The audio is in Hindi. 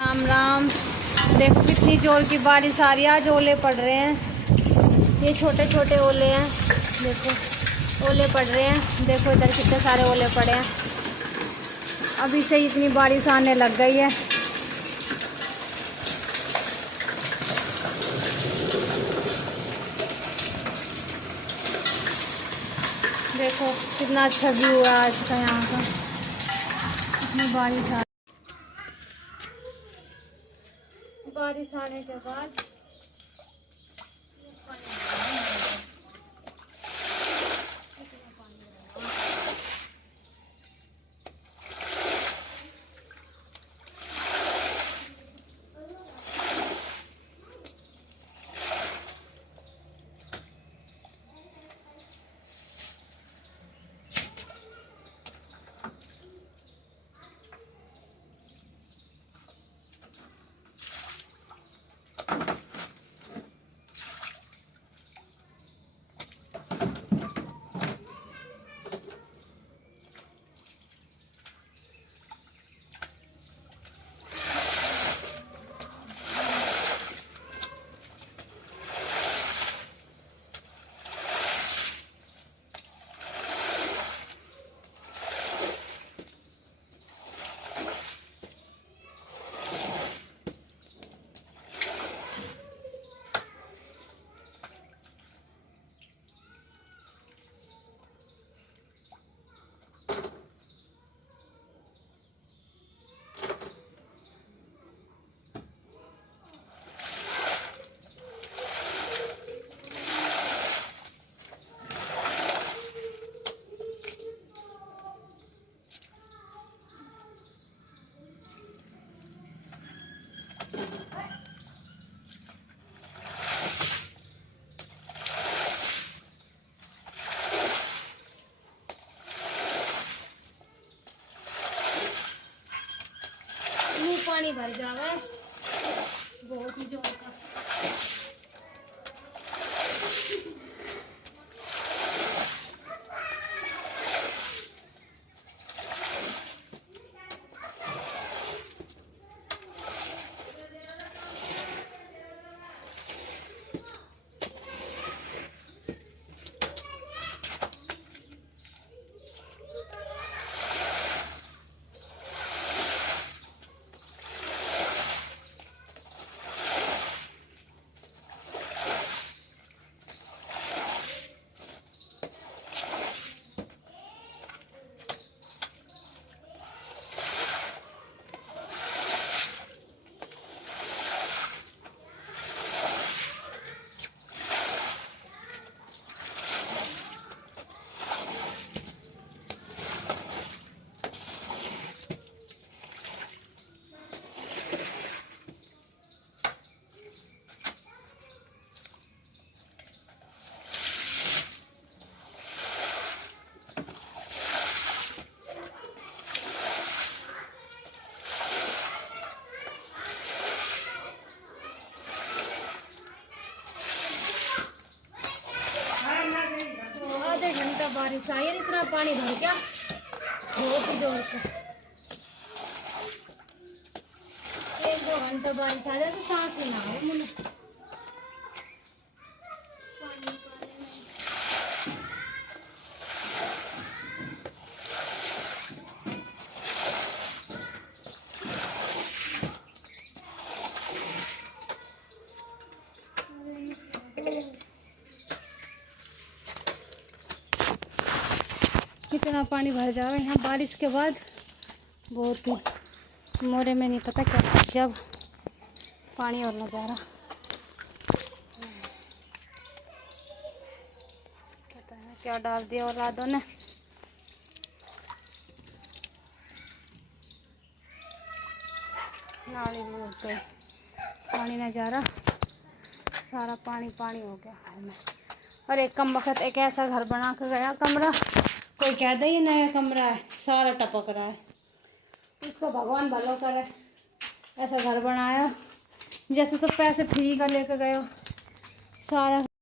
राम राम। देखो कितनी जोर की बारिश आ रही है। आज ओले पड़ रहे हैं, ये छोटे छोटे ओले हैं। देखो ओले पड़ रहे हैं, देखो इधर कितने सारे ओले पड़े हैं। अभी से इतनी बारिश आने लग गई है। देखो कितना अच्छा व्यू है आज का यहाँ का। इतनी बारिश आने के बाद पानी भर जावे बहुत ही जोर का। आधे घंटा बारिश आई है, इतना पानी भर गया बहुत ही जोर से। 1-2 घंटा बारिश आ जाए तो सांस ही ना आए मुझे। कितना पानी भर जाएगा यहाँ बारिश के बाद। बहुत ही मोरे में नहीं पता क्या जब पानी और नज़ारा पता है क्या डाल दिया औलादों ने। नाली में हो गई पानी नज़ारा, सारा पानी पानी हो गया घर में। और एक कम वक्त एक ऐसा घर बना कर गया कमरा, कोई कह दे ये नया कमरा है, सारा टपक रहा है। उसको भगवान भलो करे, ऐसा घर बनाया जैसे तो पैसे फ्री का लेकर गए हो सारा।